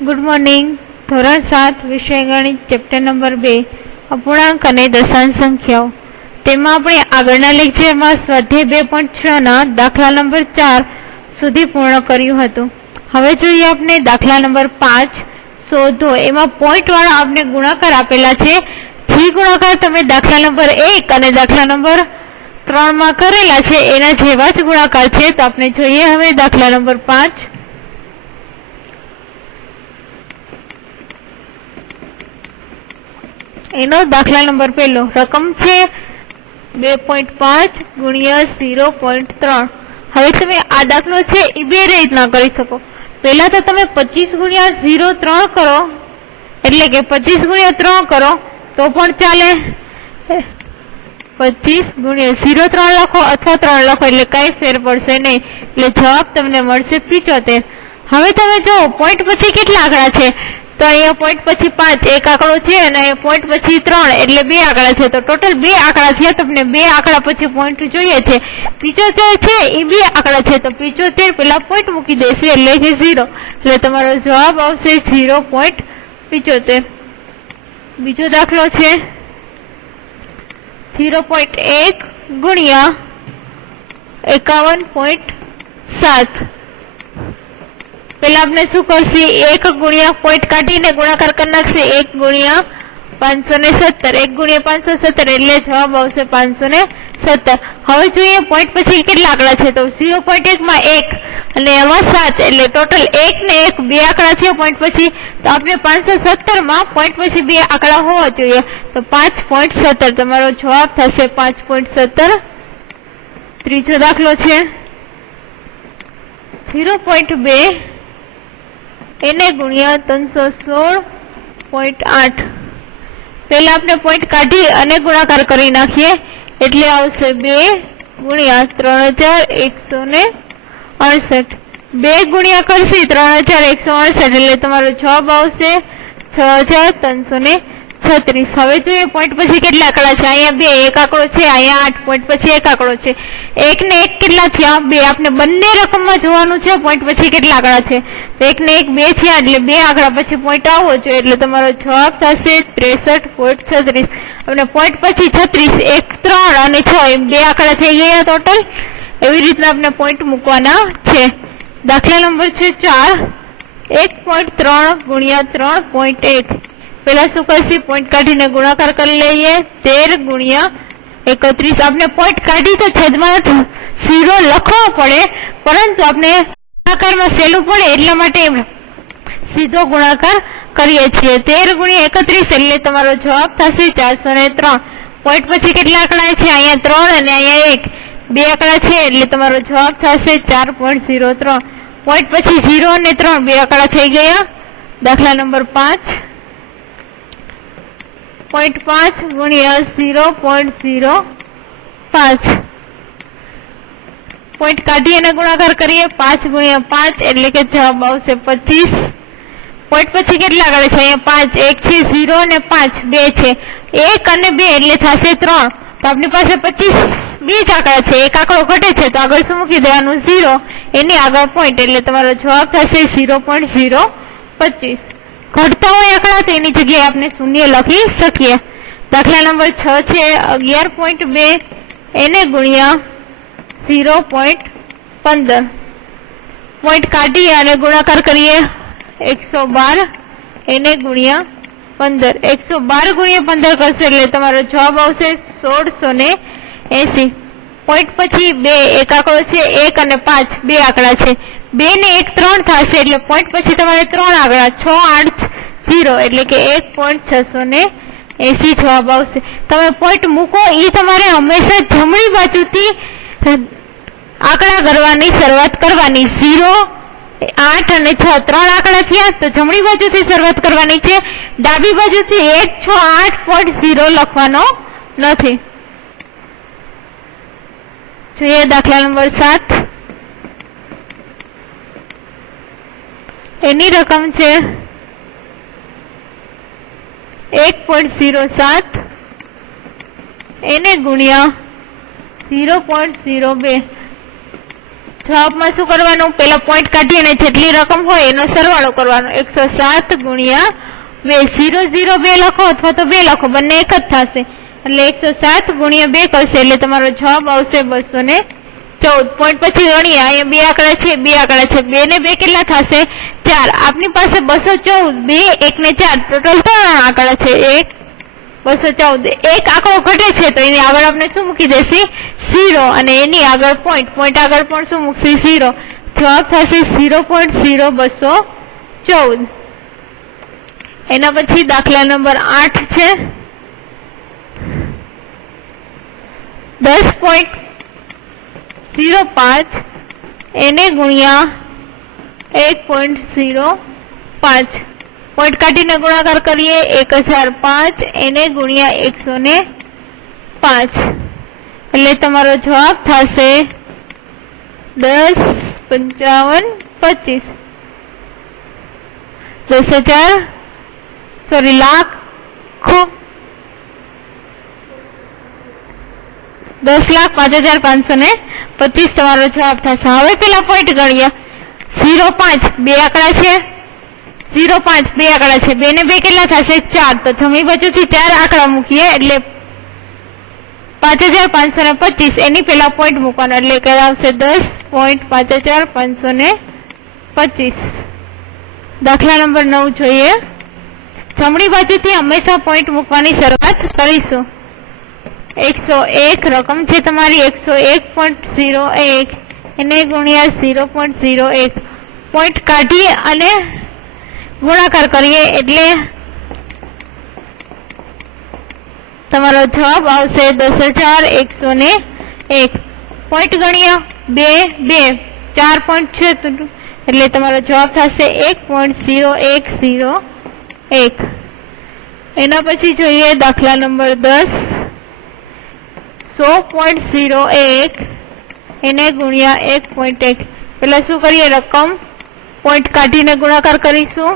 Good morning. धोरण 7 विषय गणित चैप्टर नंबर 2 अपूर्णांक અને દશાંશ સંખ્યાઓ તેમાં આપણે આગળના લેક્ચરમાં સ્વાધ્યાય 2.6 ના દાખલા નંબર 4 સુધી પૂર્ણ કર્યું હતું। હવે જોઈએ આપણે દાખલા નંબર 5 શોધો। એમાં પોઈન્ટ વાળા આપણે ગુણાકાર આપેલા છે। થી ગુણાકાર તમે દાખલા નંબર 1 અને દાખલા નંબર 3 માં કરેલા છે એના જેવા જ ગુણાકાર છે। તો આપણે જોઈએ હવે દાખલા નંબર 5। એનો દાખલા નંબર પહેલો રકમ છે 2.5 ગુણ્યા 0.3। હવે તમે આ દાખલો છે એ બે રીતના કરી શકો। પહેલા તો તમે 25 ગુણ્યા 0.3 કરો, એટલે કે 25 ગુણ્યા 3 કરો તો પણ ચાલે। 25 ગુણ્યા 0.3 લખો અથવા 3 લખો એટલે કઈ ફેર પડશે નહીં, એટલે જવાબ તમને મળશે 75। હવે તમે જો પોઈન્ટ પછી કેટલા આંકડા છે, તો અહીંયા પોઈન્ટ પછી 5 એક આંકડો છે અને અહીંયા પોઈન્ટ પછી 3 એટલે બે આંકડા છે। તો ટોટલ બે આંકડા છે, તમને બે આંકડા પછી પોઈન્ટ જોઈએ છે। 75 છે એ બે આંકડા છે, તો 75 પેલા પોઈન્ટ મૂકી દેશે એટલે કે 0, એટલે તમારો જવાબ આવશે 0.75। બીજો દાખલો છે 0.1 ગુણ્યા 51.7। પેલા આપણે શું કરશે, 1 ગુણ્યા પોઈન્ટ કાઢીને ગુણાકાર કરી નાખશે 1 ગુણ્યા 517, 1 ગુણ્યા 517 એટલે જવાબ આવશે 517। હવે જોઈએ પોઈન્ટ પછી કેટલા આંકડા છે, તો 0.1 માં 1 અને એમાં 7 એટલે ટોટલ 1 ને 1 બે આંકડા છે પોઈન્ટ પછી। તો આપણે 517 માં પોઈન્ટ પછી બે આંકડા હોવા જોઈએ, તો 5.17 તમારો જવાબ થશે 5.17। ત્રીજો દાખલો છે 0.2 એને ગુણ્યા 316.8। પેલા આપણે પોઈન્ટ કાઢી અને ગુણાકાર કરી નાખીએ એટલે આવશે 2 ગુણ્યા 3168। 2 ગુણ્યા કરશી 3168 એટલે તમારો જવાબ આવશે 6336। હવે જોઈએ પોઈન્ટ પછી કેટલા આંકડા છે, અહીંયા બે એક આંકડો છે, અહીંયા 8 પોઈન્ટ પછી એક આંકડો છે। 1 ને 1 કેટલા થયા, બે। આપણે બંને રકમમાં જોવાનું છે પોઈન્ટ પછી કેટલા આંકડા છે, 1 ને 1 બે થયા એટલે બે આંકડા પછી પોઈન્ટ આવવો જોઈએ, એટલે તમારો જવાબ થશે 63.36। આપણે પોઈન્ટ પછી 36, 1, 3 અને 6 એમ બે આંકડા થઈ ગયા ટોટલ, એવી રીતના આપણે પોઈન્ટ મૂકવાના છે। દાખલા નંબર છે 4 1.3 ગુણ્યા 3.1। પેલા શું કરશી, પોઈન્ટ કાઢીને ગુણાકાર કરી લઈએ 13 ગુણ્યા 31। આપણે પોઈન્ટ કાઢી તો છેદમાં 0 લખવો પડે, પરંતુ આપણે ગુણાકારમાં સહેલું પડે એટલા માટે સીધો ગુણાકાર કરીએ છીએ। 13 ગુણ્યા 31 એટલે તમારો જવાબ થશે 403। પોઈન્ટ પછી કેટલા આંકડા છે, અહીંયા 3 અને અહીંયા 1 બે આંકડા છે એટલે તમારો જવાબ થશે 4.03। પોઈન્ટ પછી 0 અને 3 બે આંકડા થઈ ગયા। દાખલા નંબર 5 0.5 ગુણ્યા 0.05। પોઈન્ટ કાઢી અને ગુણાકાર કરીએ 5 ગુણ્યા 5 એટલે કે જવાબ આવશે 25। પોઈન્ટ પછી કેટલા આંકડા છે, અહીંયા 5 1 છે, 0 અને 5 બે છે, 1 અને 2 એટલે થશે 3। તો આપણી પાસે 25 બે જ આંકડા છે, એક આંકડો ઘટે છે તો આગળ શું મૂકી દેવાનું 0, એની આગળ પોઈન્ટ એટલે તમારો જવાબ થશે 0.025। ઘટતા હોય આંકડા તો એની જગ્યાએ આપણે શૂન્ય લખી શકીએ। દાખલા નંબર 6 છે 11.2 એને ગુણ્યા 0.15। પોઈન્ટ કાઢી અને ગુણાકાર કરીએ 112 એને ગુણ્યા 15। 112 ગુણ્યા 15 કરશે એટલે તમારો જવાબ આવશે 1680। પોઈન્ટ પછી 2 એક આંકડો છે, 1 અને 5 બે આંકડા છે, 2 ને 1 3 થશે એટલે પોઈન્ટ પછી તમારે 3 આંકડા 6 8 0 એટલે કે 1.680 જવાબ આવશે। તમે પોઈન્ટ મૂકો એ તમારે હંમેશા જમણી બાજુથી આંકડા કરવાની શરૂઆત કરવાની। 0 8 અને 6 ત્રણ આંકડા થયા તો જમણી બાજુથી શરૂઆત કરવાની છે, ડાબી બાજુથી 1 6 8.0 લખવાનો નથી। જોઈએ દાખલા નંબર 7 એની રકમ છે 1.07 એને ગુણ્યા 0.02। જવાબમાં શું કરવાનું, પેલા પોઈન્ટ કાઢી અને જેટલી રકમ હોય એનો સરવાળો કરવાનો. 107 ગુણ્યા 2, 0 0 2 લખો અથવા તો 2 લખો, બંને એક જ થશે. એટલે 107 ગુણ્યા 2 કરશે એટલે તમારો જવાબ આવશે 214. પોઈન્ટ પછી ગણીએ, અહીંયા બે આંકડા છે, 2 ને 2 કેટલા થશે, 4. આપની પાસે 214, 2 1 ને 4 ટોટલ 3 આંકડા છે. 214 એક આંકડો ઘટે છે તો એની આગળ આપણે શું મૂકી દેશી, 0, અને એની આગળ પોઈન્ટ આગળ પણ શું મૂકશી, 0. જવાબ થશે 0.0214. એના પછી દાખલા નંબર 8 છે. 10.05 એને ગુણ્યા 1.05, પોઈન્ટ કાઢીને ગુણાકાર કરીએ. 1005 એને ગુણ્યા 105 એટલે તમારો જવાબ થશે 10 55 25. 10,000 લાખ 10,05,525 તમારો જવાબ થશે. હવે પેલા પોઈન્ટ ગણીએ. 0.5 બે આંકડા છે, 0.5 બે આંકડા છે, 2 ને 2 કેટલા થશે, 4. તો જમણી બાજુથી 4 આંકડા મૂકીએ એટલે 5,525 એની પેલા પોઈન્ટ મૂકવાનો એટલે કે આવશે 10.5525. દાખલા નંબર 9 જોઈએ. જમણી બાજુથી હંમેશા પોઈન્ટ મૂકવાની શરૂઆત કરીશું. 101 રકમ છે તમારી, 101.01 એને ગુણ્યા 0.01, પોઈન્ટ કાઢી અને ગુણાકાર કરીએ એટલે તમારો જવાબ આવશે 10,101. પોઈન્ટ ગણીએ 2 2 4 પોઈન્ટ છે એટલે તમારો જવાબ થશે 1.0101. એના પછી જોઈએ દાખલા નંબર 10. 100.01 એને ગુણ્યા 1.1. પેલા શું કરીએ, રકમ પોઈન્ટ કાઢીને ગુણાકાર કરીશું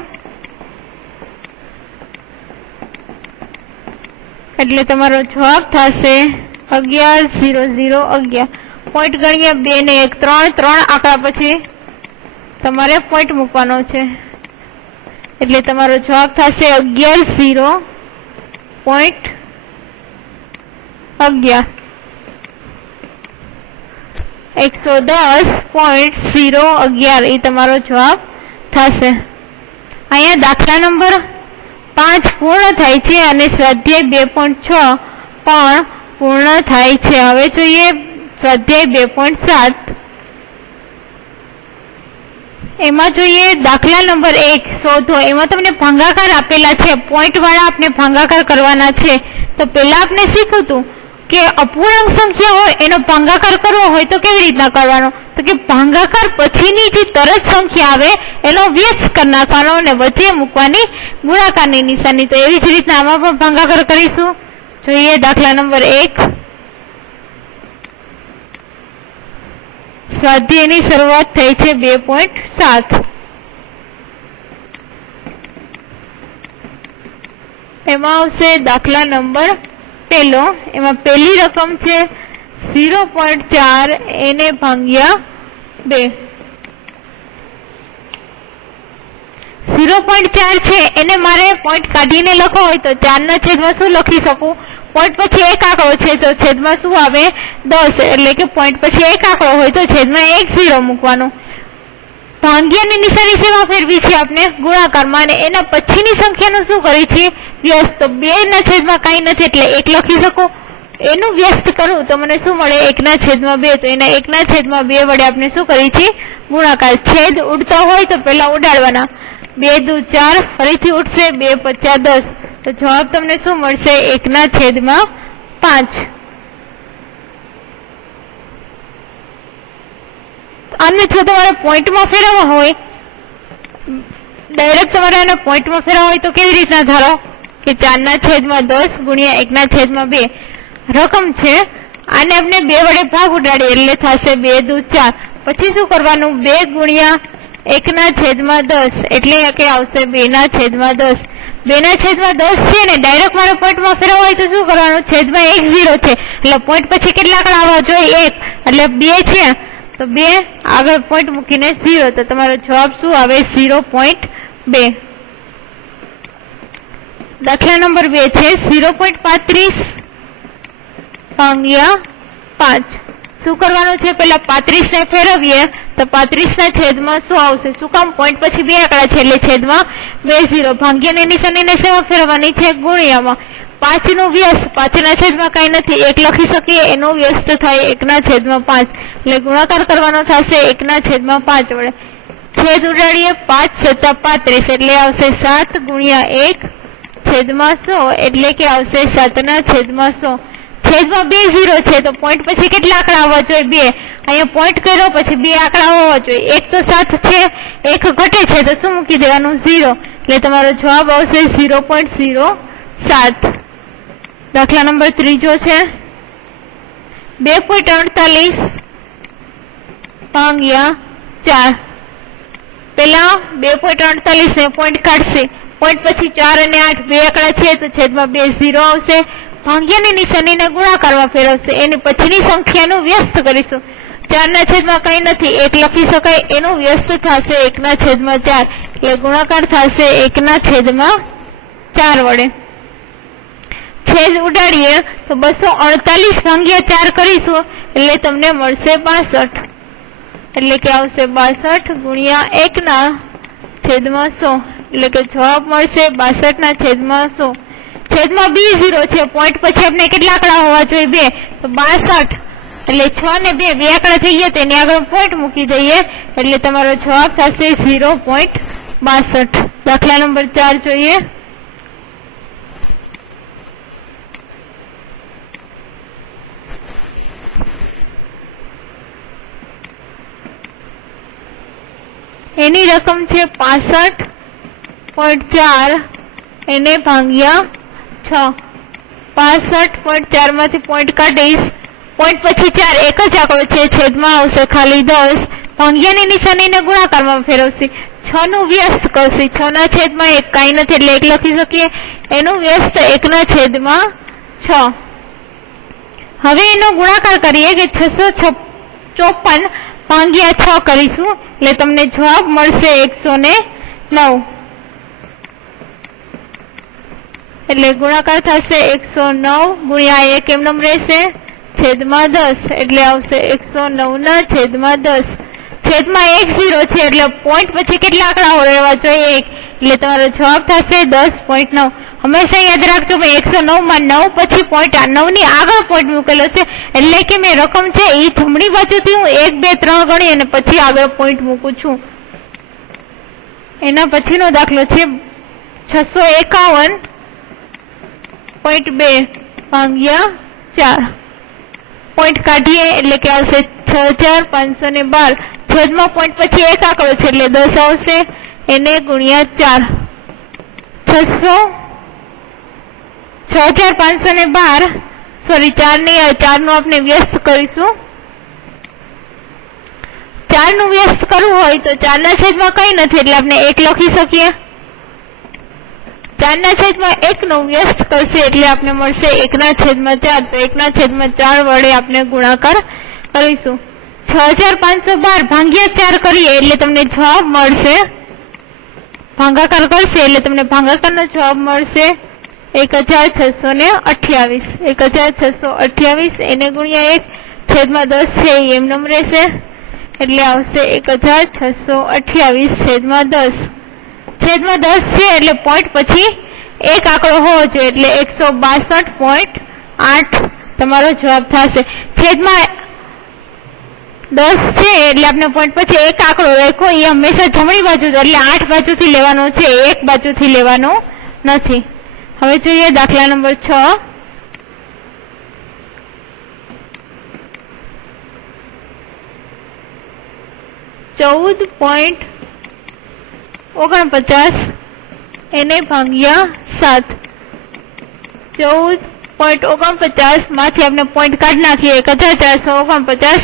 એટલે તમારો જવાબ થશે 11,011. પોઈન્ટ ગણીએ 2 ને 1 3 આંકડા પછી તમારે પોઈન્ટ મૂકવાનો છે એટલે તમારો જવાબ થશે 11,011. 110.011 એ તમારો જવાબ થશે. અહીંયા દાખલા નંબર 5 પૂર્ણ થાય છે અને સ્વાધ્યાય 2.6 પણ પૂર્ણ થાય છે. હવે જોઈએ સ્વાધ્યાય 2.7. એમાં જોઈએ દાખલા નંબર 1 શોધો. એમાં તમને ભાગાકાર આપેલા છે, પોઈન્ટ વાળા આપણે ભાગાકાર કરવાના છે. તો પેલા આપણે શીખ્યું હતું કે અપૂર્ણાંક સંખ્યા હોય એનો ભાગાકાર કરવો હોય તો કેવી રીતના કરવાનો, તો કે ભાગાકાર પછીની જે તરત સંખ્યા આવે એનો વ્યસ્ત કરી નાખવાનો અને વચ્ચે મૂકવાની ગુણાકારની નિશાની. તો એવી જ રીતના આમાં પણ ભાગાકાર કરીશું. જોઈએ દાખલા નંબર 1. સ્વાધ્યાયની શરૂઆત થઈ છે 2.7. એમાં આવશે દાખલા નંબર 1. એમાં પહેલી રકમ છે 0.4 એને ભાગ્યા 2. 0.4 છે એને મારે પોઈન્ટ કાઢીને લખવો હોય તો 4 ના છેદમાં શું લખી શકું, પોઈન્ટ પછી એક આંકડો છે તો છેદમાં શું આવે 10, એટલે કે પોઈન્ટ પછી એક આંકડો હોય તો છેદમાં 1 0 મૂકવાનો. ભાગ્યાની નિશાની શેમાં ફેરવી છે આપણે, ગુણાકારમાં, અને એના પછીની સંખ્યાનું શું કરી છે, વ્યસ્ત. તો 2 ના છેદમાં કઈ નથી એટલે 1 લખી શકું. એનું વ્યસ્ત કરું તો મને શું મળે, 1 ના છેદમાં 2. તો એના 1 ના છેદમાં 2 વડે આપણે શું કરી છે, ગુણાકાર. છેદ ઉડતા હોય તો પેલા ઉડાડવાના. 2 દુ 4 ફરીથી ઉઠશે, 2 પચ્યા 10. તો જવાબ તમને શું મળશે, 1 ના છેદમાં 5. આને જો તમારે પોઈન્ટમાં ફેરવવા હોય, ડાયરેક્ટ તમારે આને પોઈન્ટમાં ફેરવવા હોય તો કેવી રીતના ધારો કે 4 ના છેદમાં 10 ગુણ્યા 1 ના છેદમાં 2 રકમ છે. આને આપણે 2 વડે ભાગ ઉડાડીએ એટલે થશે 2 દુ 4. પછી શું કરવાનું, 2 ગુણ્યા 1 ના છેદમાં 10 એટલે કે આવશે 2 ના છેદમાં 10. 2 ના છેદમાં 10 છે ને ડાયરેક્ટ મારે પોઈન્ટમાં ફેરવવા હોય તો શું કરવાનું, છેદમાં 1 0 છે એટલે પોઈન્ટ પછી કેટલા આંકડા આવવા જોઈએ, 1 એટલે 2 છે તો 2 આગળ પોઈન્ટ મૂકીને 0, તો તમારો જવાબ શું આવે? 0.2. દાખલા નંબર 2 છે 0.35 ભાગ્યા 5. શું કરવાનું છે? પેલા 35 ને ફેરવીએ તો 35 ના છેદમાં શું આવશે? શું કામ? પોઈન્ટ પછી 2 આંકડા છે એટલે છેદમાં 2 0. ભાગ્યાની નિશાનીને શેમાં ફેરવવાની છે? ગુણ્યામાં. 5 નું વ્યસ્ત 5 ના છેદમાં કઈ નથી, 1 લખી શકીએ, એનો વ્યસ્ત થાય 1 ના છેદમાં 5, એટલે ગુણાકાર કરવાનો થશે 1 ના છેદમાં 5 વડે. છેદ ઉડાડીએ 5 + 35 એટલે આવશે 7 ગુણ્યા 1 છેદમાં 100 એટલે કે આવશે 7 ના છેદમાં 100. છેદમાં 2 0 છે તો પોઈન્ટ પછી કેટલા આંકડા આવવા જોઈએ? 2. અહીંયા પોઈન્ટ કર્યો પછી 2 આંકડા હોવા જોઈએ. 1 તો 7 છે, 1 ઘટે છે તો શું મૂકી દેવાનું? 0. એટલે તમારો જવાબ આવશે 0.07. દાખલા નંબર 3 છે 2.48 ભાગ્યા 4. પેલા 2.48 ને પોઈન્ટ કાઢશે, પોઈન્ટ પછી 4 અને 8 2 આંકડા છે તો છેદમાં 2 0 આવશે. ભાગ્યાની નિશાનીને ગુણાકારમાં ફેરવશે, એની પછીની સંખ્યાનું વ્યસ્ત કરીશું. 4 ના છેદમાં કઈ નથી, 1 લખી શકાય, એનું વ્યસ્ત થશે 1 ના છેદમાં 4 એટલે ગુણાકાર થશે 1 ના છેદમાં 4 વડે. છેદ ઉડાડીએ તો 248 ભાગ્યા 4 કરીશું એટલે તમને મળશે 62, એટલે કે આવશે 62 ગુણ્યા 1 ના છેદમાં 100 એટલે કે જવાબ મળશે 62 ના છેદમાં 100. છેદમાં 2 0 છે, પોઈન્ટ પછી આપણે કેટલા આંકડા હોવા જોઈએ? 2, તો 62 એટલે 6 ને 2 આંકડા થઈ ગયા, તેની આગળ પોઈન્ટ મૂકી દઈએ એટલે તમારો જવાબ થશે 0.62. દાખલા નંબર 4 જોઈએ. એની રકમ છે 65.4 એને ભાગ્યા 6. 65.4 માંથી પોઈન્ટ કાઢીશ, પોઈન્ટ પછી 4 એક જ આંકડો છે, છેદમાં આવશે ખાલી 10. ભાગ્યાની નિશાનીને ગુણાકારમાં ફેરવશે, 6 નું વ્યસ્ત કરશે, 6 ના છેદમાં 1 કઈ નથી એટલે 1 લખી શકીએ, એનું વ્યસ્ત 1 ના છેદમાં 6. હવે એનો ગુણાકાર કરીએ કે 654 ભાગ્યા 6 કરીશું એટલે તમને જવાબ મળશે 109. એટલે ગુણાકાર થશે 109 ગુણ્યા 1 એમનેમ રહેશે છેદમાં 10 એટલે આવશે 109 ના છેદમાં 10. છેદમાં 1 0 છે એટલે પોઈન્ટ પછી કેટલા આંકડા રહેવા જોઈએ? 1 એટલે તમારો જવાબ થશે 10.9. હંમેશા યાદ રાખજો ભાઈ 109 માં 9 પછી પોઈન્ટ 9 ની આગળ પોઈન્ટ મૂકેલો છે એટલે કે મેં રકમ છે એ જમણી બાજુથી હું 1 2 3 ગણી અને પછી આગળ પોઈન્ટ મૂકું છું. એના પછીનો દાખલો છે 651.2 ભાગ્યા 4. પોઈન્ટ કાઢીએ એટલે કે આવશે 6512. છેદમાં પોઈન્ટ પછી 1 આંકડો છે એટલે 10 આવશે, એને ગુણ્યા 4. 6512 સોરી 4 નું આપણે વ્યસ્ત કરીશું. 4 નું વ્યસ્ત કરવું હોય તો 4 ના છેદમાં કઈ નથી એટલે આપણે 1 લખી શકીએ. 4 ના છેદમાં 1 નું વ્યસ્ત કરશે એટલે આપણે મળશે 1 ના છેદમાં 4. તો 1 ના છેદમાં 4 વડે આપણે ગુણાકાર કરીશું. 6512 ભાગ્યા 4 કરીએ એટલે તમને જવાબ મળશે, ભાગાકાર કરશે એટલે તમને ભાગાકારનો જવાબ મળશે 1628. 1628 એને ગુણ્યા 1 છેદમાં 10 છે એમનેમ રહેશે એટલે આવશે 1628 છેદમાં 10. છેદમાં 10 છે એટલે પોઈન્ટ પછી 1 આંકડો હોવો જોઈએ એટલે 162.8 તમારો જવાબ થશે. છેદમાં 10 છે એટલે આપણે પોઈન્ટ પછી 1 આંકડો રાખ્યો, એ હંમેશા જમણી બાજુ એટલે 8 બાજુથી લેવાનો છે, 1 બાજુથી લેવાનો નથી. હવે જોઈએ દાખલા નંબર 6. $14.49 એને ભાગ્યા 7. 14.49 માંથી આપણે પોઈન્ટ કાઢી નાખીએ 1449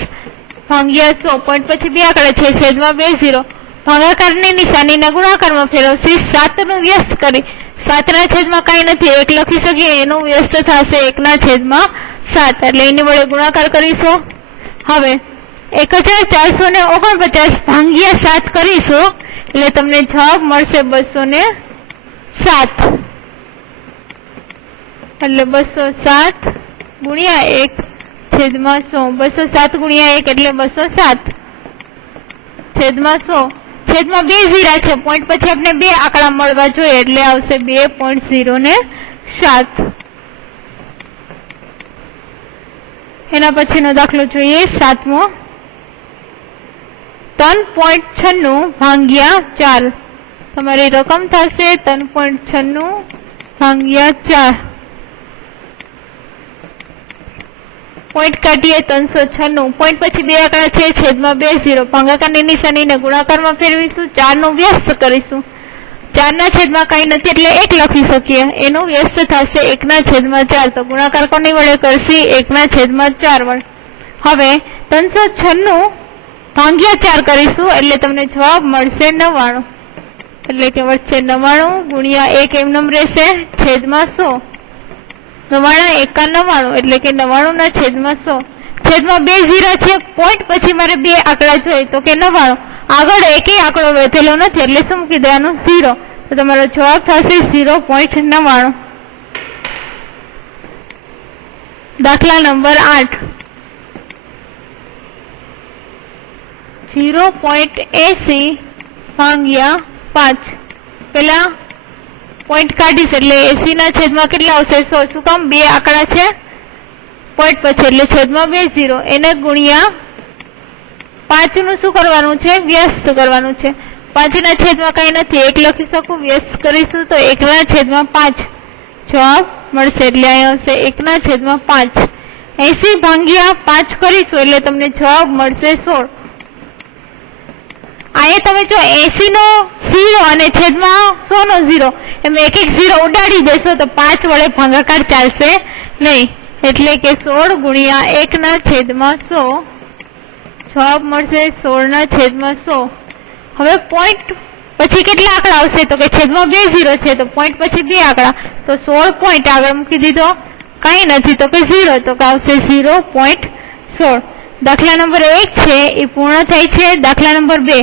ભાગ્યા 100. પોઈન્ટ પછી 2 આંકડા છે, છેદમાં 2 0. ભાગાકારની નિશાનીને ગુણાકારમાં ફેરવશે, 7 નું વ્યસ્ત કરી 7 ના છેદમાં કઈ નથી 1 લખી શકીએ, એનું વ્યસ્ત થશે 1 ના છેદમાં 7 એટલે એની વડે ગુણાકાર કરીશું. હવે 1449 ભાંગ્યા 7 કરીશું એટલે તમને જવાબ મળશે 207 એટલે 207 ગુણ્યા 1 છેદમાં 100 207 ગુણ્યા 1 એટલે 207 છેદમાં 100 છેદમાં 2 0 છે પોઈન્ટ પછી આપણે 2 આંકડા મળવા જોઈએ એટલે આવશે 2.07 એના પછીનો દાખલો જોઈએ 7મો 3.96 ભાંગ્યા 4 તમારી રકમ થશે 3.96 ભાંગ્યા 4 પોઈન્ટ કાઢીએ 396 પોઈન્ટ પછી 2 આંકડા છે છેદમાં 2 0 ભાગાકારની નિશાનીને ગુણાકારમાં ફેરવીશું 4 નો વ્યસ્ત કરીશું 4 ના છેદમાં કઈ નથી એટલે 1 લખી શકીએ એનો વ્યસ્ત થશે 1 ના છેદમાં 4 તો ગુણાકાર કોની વડે કરશી 1 ના છેદમાં 4 વડે હવે 396 ભાંગ્યા 4 કરીશું એટલે તમને જવાબ મળશે 99 એટલે કે વધશે 99 ગુણ્યા 1 એમનેમ રહેશે છેદમાં 100 99 એકા 99 એટલે કે 99 ના છેદમાં 100 છેદમાં 2 0 છે પોઈન્ટ પછી મારે 2 આંકડા જોઈએ તો કે 99 આગળ એકેય આંકડો વધેલો નથી એટલે શું મૂકી દેવાનું 0 તો તમારો જવાબ થશે 0.99 દાખલા નંબર 8 0.80 ભાંગ્યા 5 પેલા પોઈન્ટ કાઢીશ એટલે 80 ના છેદમાં કેટલા આવશે 100 શું કામ 2 આંકડા છે પોઈન્ટ પછી એટલે છેદમાં 2 0 એને ગુણ્યા 5 નું શું કરવાનું છે વ્યસ્ત કરવાનું છે 5 ના છેદમાં કઈ નથી 1 લખી શકું વ્યસ્ત કરીશું તો 1 ના છેદમાં 5 જવાબ મળશે એટલે અહીં આવશે 1 ના છેદમાં 5 80 ભાંગ્યા 5 કરીશું એટલે તમને જવાબ મળશે 16 અહીંયા તમે જો 80 નો 0 અને છેદમાં 100 નો 0 એમ એક 0 ઉડાડી દેશો તો 5 વડે ભાગાકાર ચાલશે નહીં એટલે કે 16 ગુણ્યા 1 ના છેદમાં 100 જવાબ મળશે 16 ના છેદમાં 100 હવે પોઈન્ટ પછી કેટલા આંકડા આવશે તો કે છેદમાં 2 0 છે તો પોઈન્ટ પછી 2 આંકડા તો 16 પોઈન્ટ આગળ મૂકી દીધો કઈ નથી તો કે 0 તો આવશે 0.16 દાખલા નંબર 1 છે એ પૂર્ણ થાય છે દાખલા નંબર 2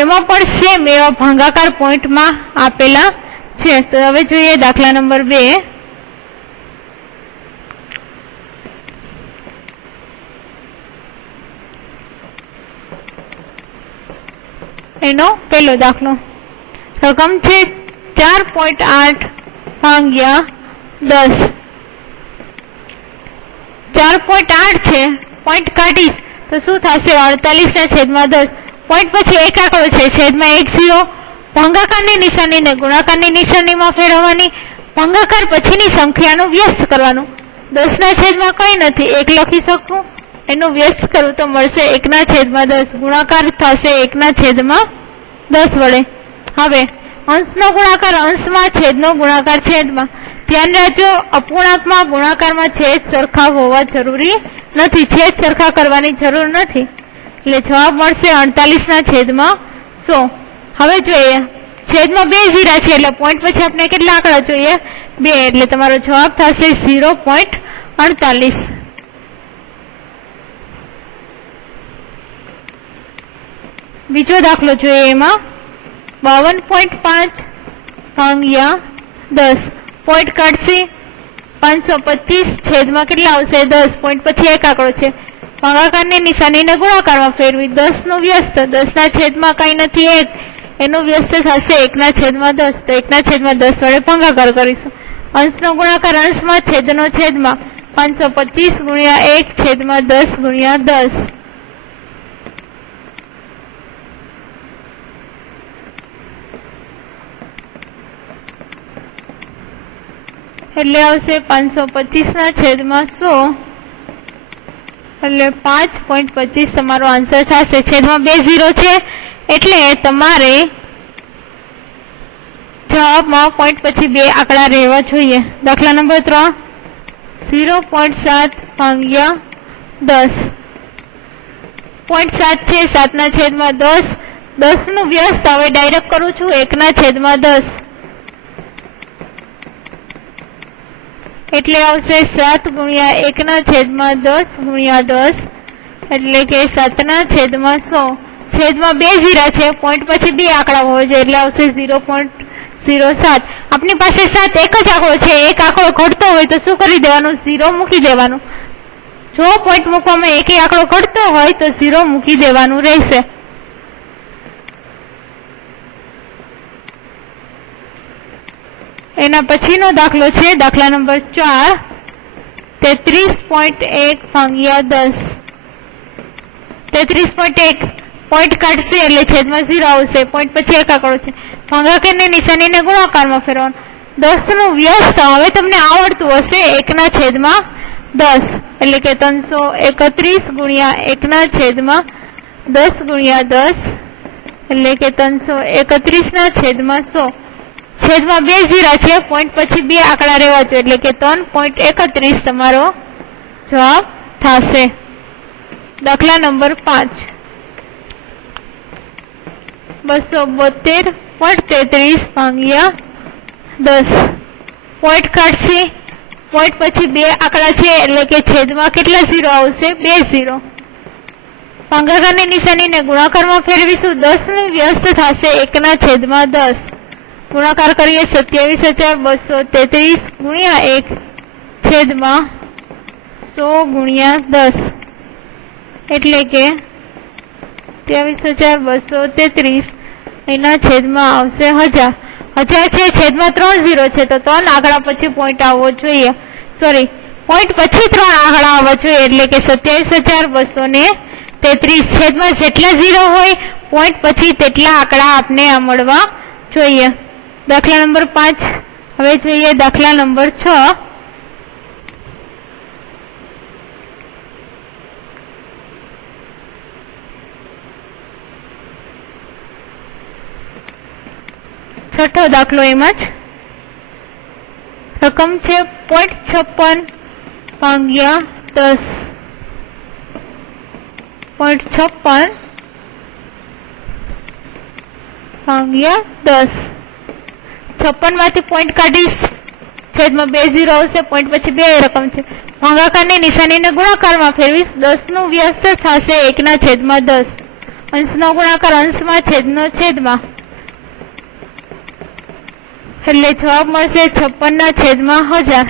એમાં પણ સેમ એવા ભાગાકાર પોઈન્ટમાં આપેલા છે તો હવે જોઈએ દાખલા નંબર 2 એનો પહેલો દાખલો રકમ છે 4.8 ભાંગ્યા 10 4.8 છે પોઈન્ટ કાઢીશ તો શું થશે 48 ના છેદમાં 10 પોઈન્ટ પછી એક આંકડો છે છેદમાં 1 0 ભાગાકારની નિશાનીને ગુણાકારની નિશાનીમાં ફેરવવાની ભાગાકાર પછીની સંખ્યાનું વ્યસ્ત કરવાનું 10 ના છેદમાં કઈ નથી 1 લખી શકું એનું વ્યસ્ત કરું તો મળશે 1 ના છેદમાં 10 ગુણાકાર થશે 1 ના છેદમાં 10 વડે હવે અંશનો ગુણાકાર અંશમાં છેદનો ગુણાકાર છેદમાં ધ્યાન રાખજો અપૂર્ણાંકમાં ગુણાકારમાં છેદ સરખા હોવા જરૂરી નથી છેદ સરખા કરવાની જરૂર નથી એટલે જવાબ મળશે 48 ના છેદમાં 100 હવે જોઈએ છેદમાં 2 0 છે એટલે પોઈન્ટ પછી આપણે કેટલા આંકડા જોઈએ 2 એટલે તમારો જવાબ થશે 0.48 બીજો દાખલો જોઈએ એમાં 52.5 ભાંગ્યા 10 પોઈન્ટ કાઢશે 525 છેદમાં કેટલા આવશે 10 પોઈન્ટ પછી એક આંકડો છે ભાગાકારની નિશાનીને ગુણાકારમાં ફેરવી 10 નું વ્યસ્ત 10 ના છેદમાં કઈ નથી 1 એનું વ્યસ્ત થશે 1 ના છેદમાં 10 તો 1 ના છેદમાં 10 વડે ભાગાકાર કરીશું અંશનો ગુણાકાર અંશમાં છેદનો છેદમાં 525 ગુણ્યા 1 છેદમાં 10 ગુણ્યા 10 એટલે આવશે 525 ના છેદમાં 100 એટલે 5.25 તમારો આન્સર થશે છેદમાં 2 0 છે એટલે તમારે જવાબમાં પોઈન્ટ પછી 2 આંકડા રહેવા જોઈએ દાખલા નંબર 3 0.7 ભાંગ્યા 10 પોઈન્ટ 7 છે 7 ના છેદમાં 10 10 નું વ્યસ્ત હવે ડાયરેક્ટ કરું છું 1 ના છેદમાં 10 એટલે આવશે 7 ગુણ્યા 1 ના છેદમાં 10 ગુણ્યા 10 એટલે કે 7/100 છેદમાં 2 0 છે, પોઈન્ટ પછી 2 આંકડા હોય છે એટલે આવશે 0.07. આપની પાસે 7 એક જ આંકડો છે, એક આંકડો ઘટતો હોય તો શું કરી દેવાનું? 0 મૂકી દેવાનું. જો પોઈન્ટ મૂકવામાં એક આંકડો ઘટતો હોય તો 0 મૂકી દેવાનું રહેશે. એના પછીનો દાખલો છે દાખલા નંબર 4, 33.1 ભાગ્યા 10. 33.1 પોઈન્ટ કાઢશે એટલે છેદમાં 0 આવશે, પોઈન્ટ પછી એક આંકડો છે, ભાગાકારની નિશાનીને ગુણાકારમાં ફેરવવાનું. 10 નું વ્યસ્ત હવે તમને આવડતું હશે 1/10 એટલે કે 331 ગુણ્યા 1/10 ગુણ્યા 10 એટલે કે 331/100. છેદમાં 2 0 છે, પોઈન્ટ પછી 2 આંકડા રહેવા જોઈએ એટલે કે 3.31 તમારો જવાબ થશે. દાખલા નંબર 5, 272.33 ભાગ્યા 10. પોઈન્ટ કાઢશે, પોઈન્ટ પછી 2 આંકડા છે એટલે કે છેદમાં કેટલા 0 આવશે? 2 0. ભાગાકારની નિશાનીને ગુણાકારમાં ફેરવીશું. 10 નું વ્યસ્ત થશે 1/10. ગુણાકાર કરીએ 27,233 ગુણ્યા 1 છેદમાં 100 ગુણ્યા 10 એટલે કે 27,233 એના છેદમાં આવશે 1000. 1000 છે, છેદમાં 3 0 છે તો 3 આંકડા પછી પોઈન્ટ આવવો જોઈએ, સોરી પોઈન્ટ પછી 3 આંકડા આવવા જોઈએ એટલે કે 27,233. છેદમાં જેટલા 0 હોય પોઈન્ટ પછી તેટલા આંકડા આપને મળવા જોઈએ. દાખલા નંબર 5 હવે જોઈએ દાખલા નંબર 6. છઠ્ઠો દાખલો એમાં જ રકમ છે 0.56 ભાગ્યા 10. 0.56 ભાગ્યા 10. 56 માંથી પોઈન્ટ કાઢીશ, છેદમાં 2 0 આવશે, પોઈન્ટ પછી 2 રકમ છે, ભાગાકારની નિશાનીને ગુણાકારમાં ફેરવીશ. 10 નું વ્યસ્ત થશે 1/10. અંશનો ગુણાકાર અંશમાં, છેદનો છેદમાં એટલે જવાબ મળશે 56/1000.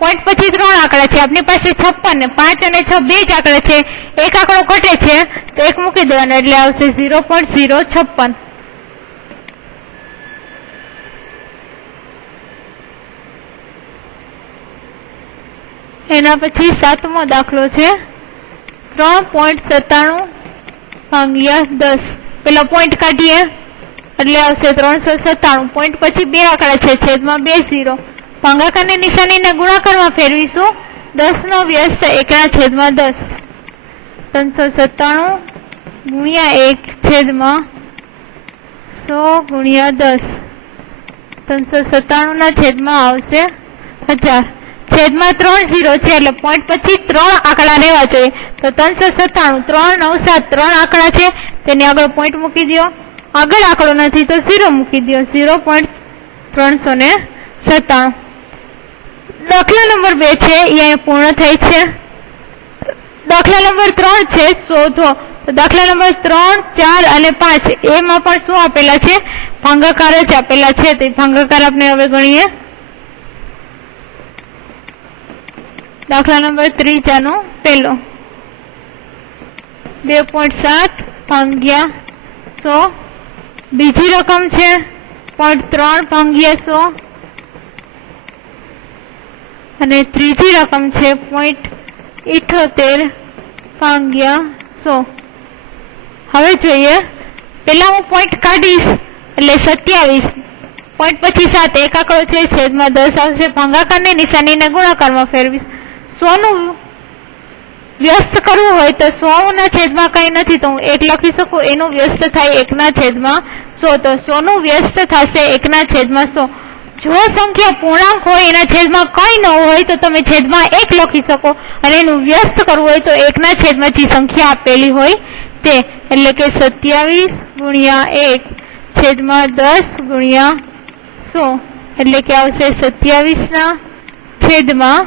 પોઈન્ટ પછી 3 આંકડા છે, આપની પાસે 56 ને 5 અને 6 બે જ આંકડા છે, એક આંકડો ઘટે છે તો એક મૂકી દેવાનો એટલે આવશે 0.056. એના પછી 7મો દાખલો છે 3.97 ભાગ્યા 10. પેલા પોઈન્ટ કાઢીએ એટલે આવશે 397. પોઈન્ટ પછી 2 આંકડા છે, છેદમાં 2 0. ભાગાકારની નિશાનીને ગુણાકારમાં ફેરવીશું. 10 નો વ્યસ્ત 1/10. 397 ગુણ્યા 1 છેદમાં 100 ગુણ્યા 10. 397 ના છેદમાં આવશે 1000. છેદમાં 3 0 છે એટલે પોઈન્ટ પછી 3 આંકડા રહેવા જોઈએ તો 397 3 9 7 3 આંકડા છે તેની આગળ પોઈન્ટ મૂકી દો. આગળ આંકડો નથી તો 0 મૂકી દો, 0.397. દાખલા નંબર 2 છે એ અહીંયા પૂર્ણ થાય છે. દાખલા નંબર 3 છે શોધો. તો દાખલા નંબર 3, 4 અને 5 એમાં પણ શું આપેલા છે? ભાગાકાર જ આપેલા છે. તો ભાગાકાર આપણે હવે ગણીએ. દાખલા નંબર 3 નો પહેલો 2.7 ભાગ્યા 100. બીજી રકમ છે 0.3 ભાગ્યા 100 અને ત્રીજી રકમ છે 0.78 ભાગ્યા 100. હવે જોઈએ, પેલા હું પોઈન્ટ કાઢીશ એટલે 27. પોઈન્ટ પછી 7 એક આંકડો છે, છેદમાં 10 આવશે. ભાગાકારની નિશાનીને ગુણાકારમાં ફેરવીશ. 100 નું વ્યસ્ત કરવું હોય તો 100 ના છેદમાં કઈ નથી તો હું 1 લખી શકું. એનું વ્યસ્ત થાય 1/100 તો 100 નું વ્યસ્ત થશે 1/100. જો સંખ્યા પૂર્ણાંક હોય એના છેદમાં કઈ ન હોય તો તમે છેદમાં 1 લખી શકો અને એનું વ્યસ્ત કરવું હોય તો 1/100 જે સંખ્યા આપેલી હોય તે એટલે કે 27 ગુણ્યા 1 છેદમાં 10 ગુણ્યા 100 એટલે કે આવશે 27 ના છેદમાં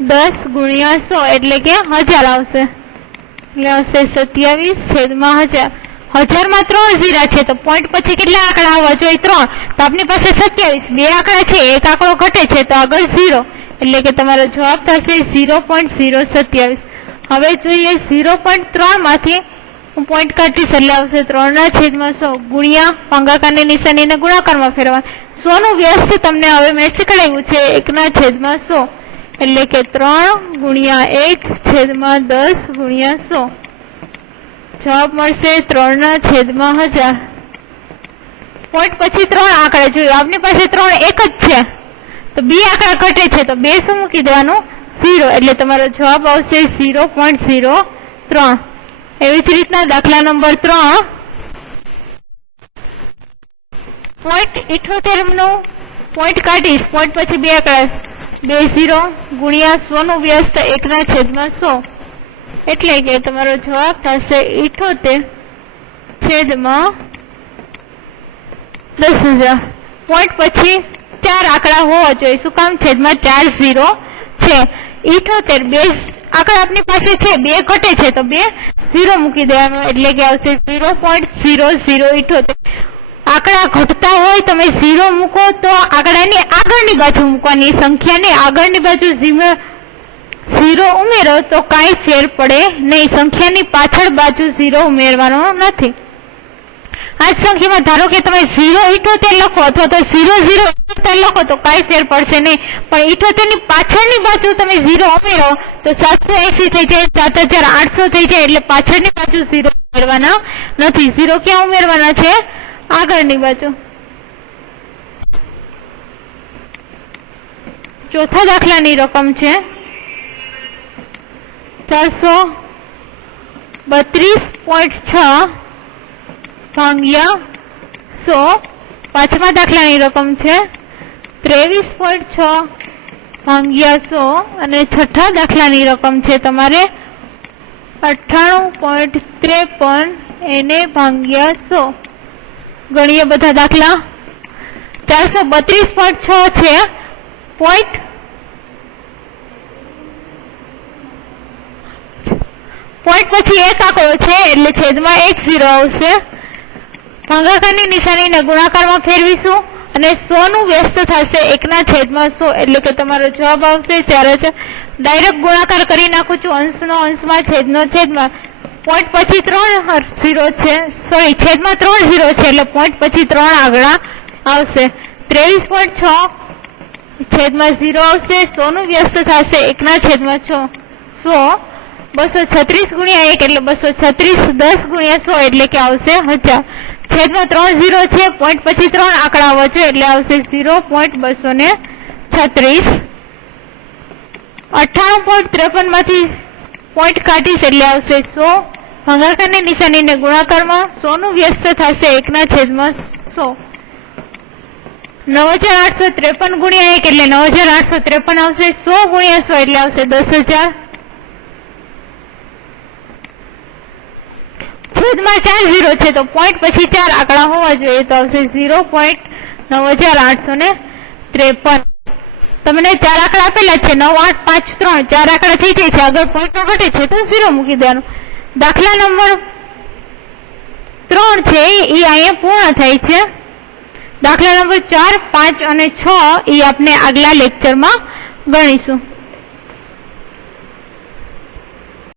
10 ગુણ્યા 100 એટલે કે 1000 આવશે, એટલે આવશે 27/1000। 1000 માં 3 ઝીરા છે તો પોઈન્ટ પછી કેટલા આંકડા આવવા જોઈએ? 3, તો આપની પાસે 27, બે આંકડા છે, એક આંકડો ઘટે છે તો આગળ 0, એટલે કે તમારો જવાબ થશે 0.027। હવે જોઈએ 0.3 માંથી હું પોઈન્ટ કાઢીશ એટલે આવશે 3/100 ગુણ્યા ભાગાકારની નિશાનીને ગુણાકારમાં ફેરવા। 100 નું વ્યસ્ત તમને હવે મેં શીખવાડ્યું છે 1/100, એટલે કે 3 ગુણ્યા 1/10 ગુણ્યા 100, જવાબ મળશે 3/1000। પોઈન્ટ પછી 3 આંકડા જોયું, આપની પાસે 3 એક જ છે તો બે આંકડા ઘટે છે તો બે શું મૂકી દેવાનું? 0, એટલે તમારો જવાબ આવશે 0.03। એવી જ રીતના દાખલા નંબર 3, .78 નું પોઈન્ટ કાઢીશ, પોઈન્ટ પછી બે આંકડા 20 ગુણ્યા 100 નું વ્યસ્ત 1/100, એટલે કે તમારો જવાબ થશે 78/10,000। પોઈન્ટ પછી 4 આંકડા હોવા જોઈએ, શું કામ? છેદમાં 4 0 છે। 78, બે આંકડા આપની પાસે છે, બે ઘટે છે તો બે 0 મૂકી દેવાનું, એટલે કે આવશે 0.0078। આંકડા ઘટતા હોય તમે 0 મૂકો તો આંકડાની આગળની બાજુ મૂકવાની, સંખ્યાની આગળની બાજુ 0 ઉમેરો તો કાંઈ ફેર પડે નહીં, સંખ્યાની પાછળ બાજુ 0 ઉમેરવાનો નથી। આ સંખ્યામાં ધારો કે તમે 0.78 લખો અથવા તો 0078 લખો તો કાંઈ ફેર પડશે નહીં, પણ 78 ની પાછળની બાજુ તમે 0 ઉમેરો તો 780 થઈ જાય, 7800 થઈ જાય, એટલે પાછળની બાજુ 0 ઉમેરવાના નથી। 0 ક્યાં ઉમેરવાના છે? આગળની બાજુ। ચોથા દાખલાની રકમ છે 432.6 ભાગ્યા 100। પાંચમા દાખલાની રકમ છે 23.6 ભાગ્યા 100 અને છઠ્ઠા દાખલાની રકમ છે તમારે 98.53 એને ભાગ્યા 100। ગણીએ બધા દાખલા। 432.6 છે, પોઈન્ટ પછી એક આંકડો છે એટલે છેદમાં 10 આવશે, ભાગાકારની નિશાનીને ગુણાકારમાં ફેરવીશું અને 100 નું વ્યસ્ત થશે 1/100, એટલે કે તમારો જવાબ આવશે 4000। ડાયરેક્ટ ગુણાકાર કરી નાખું છું, અંશનો અંશમાં, છેદનો છેદમાં। પોઈન્ટ પછી 3 0 છે, સોરી છેદમાં 3 0 છે એટલે પોઈન્ટ પછી 3 આગળ આવશે। 23.6 છેદમાં 0 આવશે, 100 નું વ્યસ્ત થશે 1/600, 236 ગુણ્યા 1 એટલે 236, 10 ગુણ્યા 100 એટલે કે આવશે 1000। છેદમાં 3 0 છે, પોઈન્ટ પછી 3 આંકડા આવવા જોઈએ એટલે આવશે 0.236। 98.53 માંથી પોઈન્ટ કાઢીશ એટલે આવશે 100, ભાગાકારની નિશાનીને ગુણાકારમાં 100 નું વ્યસ્ત થશે 1/100। 9853 ગુણ્યા 1 એટલે 9853 આવશે, 100 ગુણ્યા 100 એટલે આવશે 10,000। છેદમાં 4 0 છે તો પોઈન્ટ પછી 4 આંકડા હોવા જોઈએ તો આવશે 0.9853। તમને 4 આંકડા આપેલા છે 9 8 5 3, 4 આંકડા થઈ જાય છે, આગળ પોઈન્ટ ઘટે છે તો 0 મૂકી દેવાનું। દાખલા નંબર 3 છે એ અહીંયા પૂર્ણ થાય છે। દાખલા નંબર 4 5 અને 6 એ આપણે આગલા લેક્ચરમાં ગણીશું।